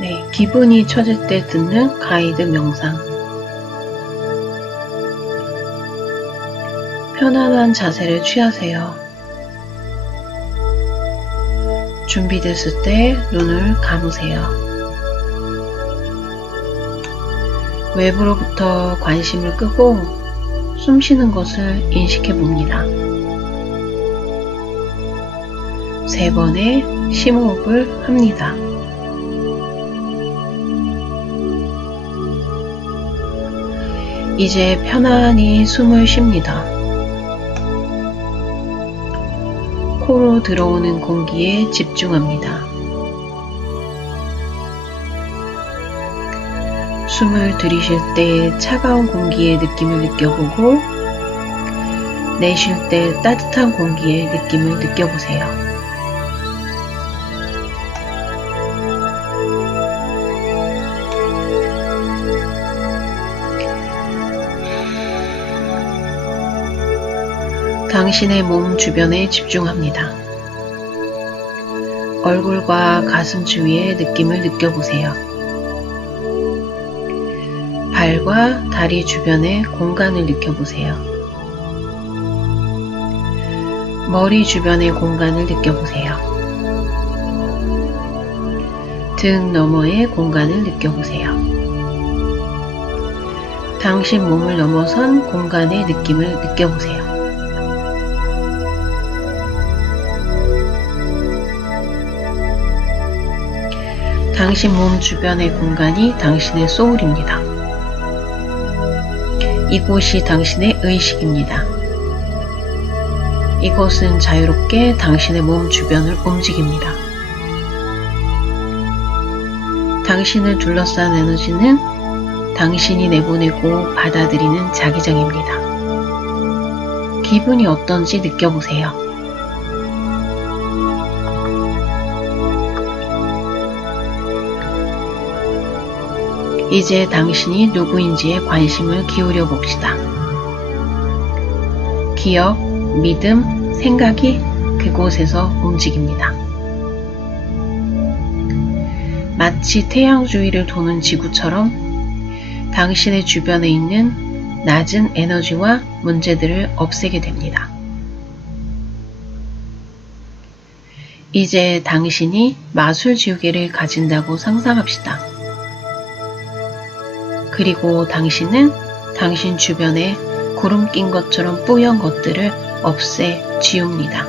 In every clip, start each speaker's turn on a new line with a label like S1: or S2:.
S1: 네, 기분이 처질 때 듣는 가이드 명상. 편안한 자세를 취하세요. 준비됐을 때 눈을 감으세요. 외부로부터 관심을 끄고 숨 쉬는 것을 인식해 봅니다. 세 번의 심호흡을 합니다. 이제 편안히 숨을 쉽니다. 코로 들어오는 공기에 집중합니다. 숨을 들이쉴 때 차가운 공기의 느낌을 느껴보고 내쉴 때 따뜻한 공기의 느낌을 느껴보세요. 당신의 몸 주변에 집중합니다. 얼굴과 가슴 주위의 느낌을 느껴보세요. 발과 다리 주변의 공간을 느껴보세요. 머리 주변의 공간을 느껴보세요. 등 너머의 공간을 느껴보세요. 당신 몸을 넘어선 공간의 느낌을 느껴보세요. 당신 몸 주변의 공간이 당신의 소울입니다. 이곳이 당신의 의식입니다. 이곳은 자유롭게 당신의 몸 주변을 움직입니다. 당신을 둘러싼 에너지는 당신이 내보내고 받아들이는 자기장입니다. 기분이 어떤지 느껴보세요. 이제 당신이 누구인지에 관심을 기울여 봅시다. 기억, 믿음, 생각이 그곳에서 움직입니다. 마치 태양 주위를 도는 지구처럼 당신의 주변에 있는 낮은 에너지와 문제들을 없애게 됩니다. 이제 당신이 마술 지우개를 가진다고 상상합시다. 그리고 당신은 당신 주변에 구름 낀 것처럼 뿌연 것들을 없애 지웁니다.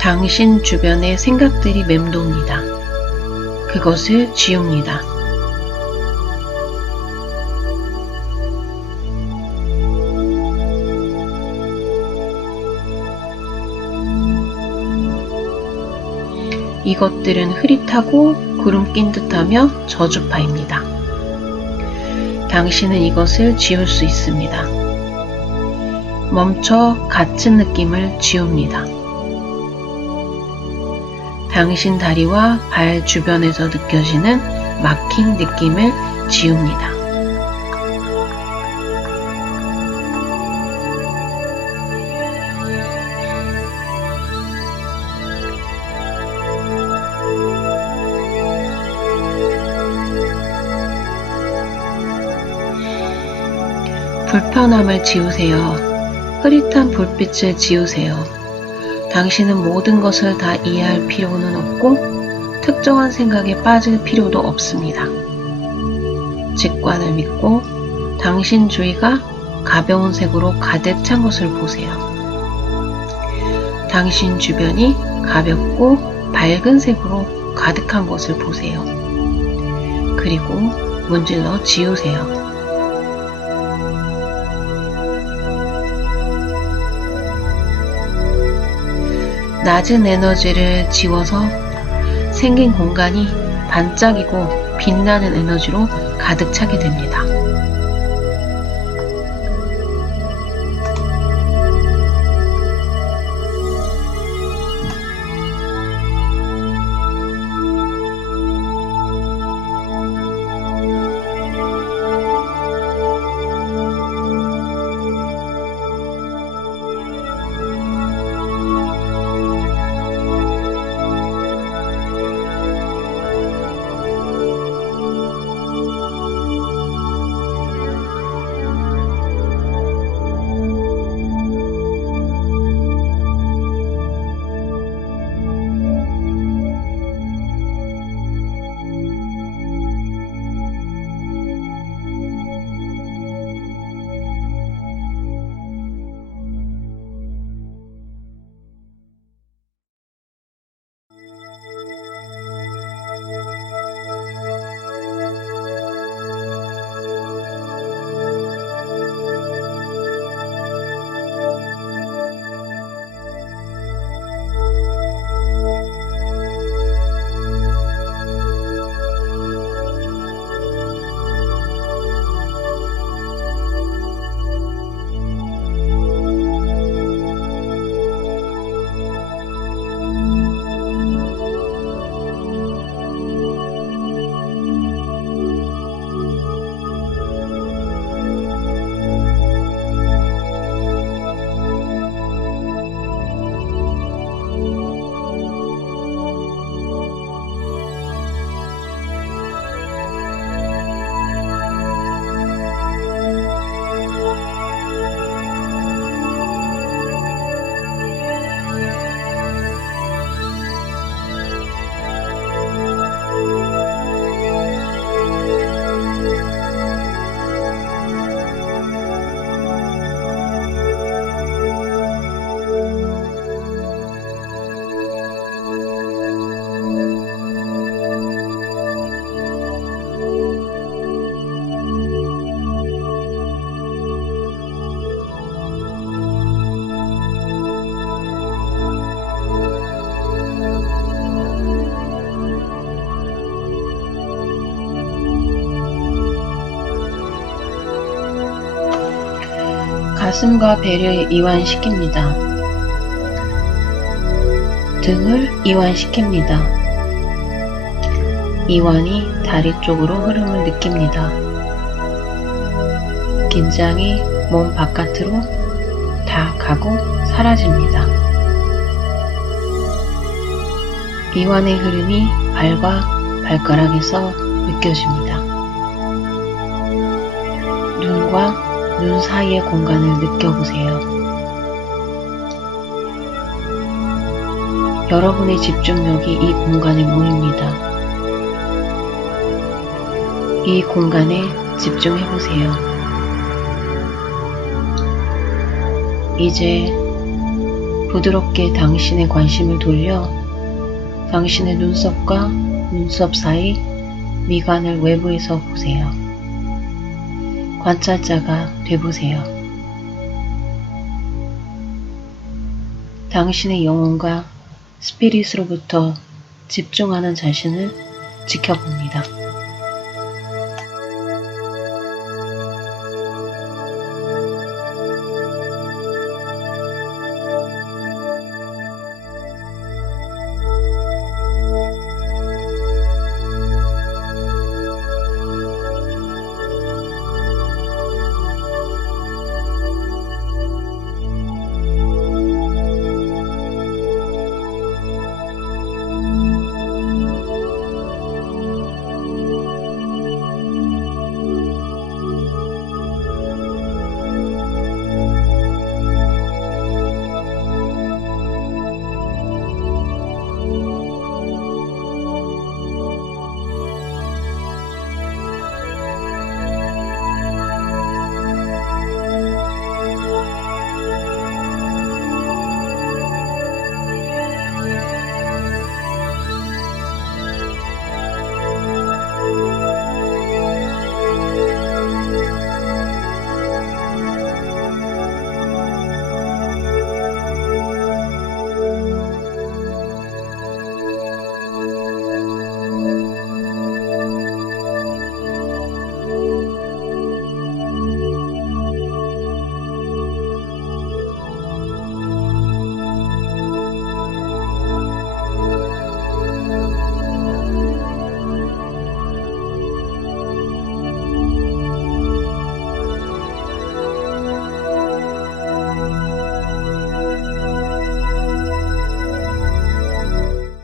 S1: 당신 주변에 생각들이 맴돕니다. 그것을 지웁니다. 이것들은 흐릿하고 구름 낀 듯하며 저주파입니다. 당신은 이것을 지울 수 있습니다. 멈춰 갇힌 느낌을 지웁니다. 당신 다리와 발 주변에서 느껴지는 막힌 느낌을 지웁니다. 불편함을 지우세요. 흐릿한 불빛을 지우세요. 당신은 모든 것을 다 이해할 필요는 없고 특정한 생각에 빠질 필요도 없습니다. 직관을 믿고 당신 주위가 가벼운 색으로 가득 찬 것을 보세요. 당신 주변이 가볍고 밝은 색으로 가득한 것을 보세요. 그리고 문질러 지우세요. 낮은 에너지를 지워서 생긴 공간이 반짝이고 빛나는 에너지로 가득 차게 됩니다. 가슴과 배를 이완시킵니다. 등을 이완시킵니다. 이완이 다리 쪽으로 흐름을 느낍니다. 긴장이 몸 바깥으로 다 가고 사라집니다. 이완의 흐름이 발과 발가락에서 느껴집니다. 눈과 눈 사이의 공간을 느껴보세요. 여러분의 집중력이 이 공간에 모입니다. 이 공간에 집중해 보세요. 이제 부드럽게 당신의 관심을 돌려 당신의 눈썹과 눈썹 사이 미간을 외부에서 보세요. 관찰자가 되보세요. 당신의 영혼과 스피릿으로부터 집중하는 자신을 지켜봅니다.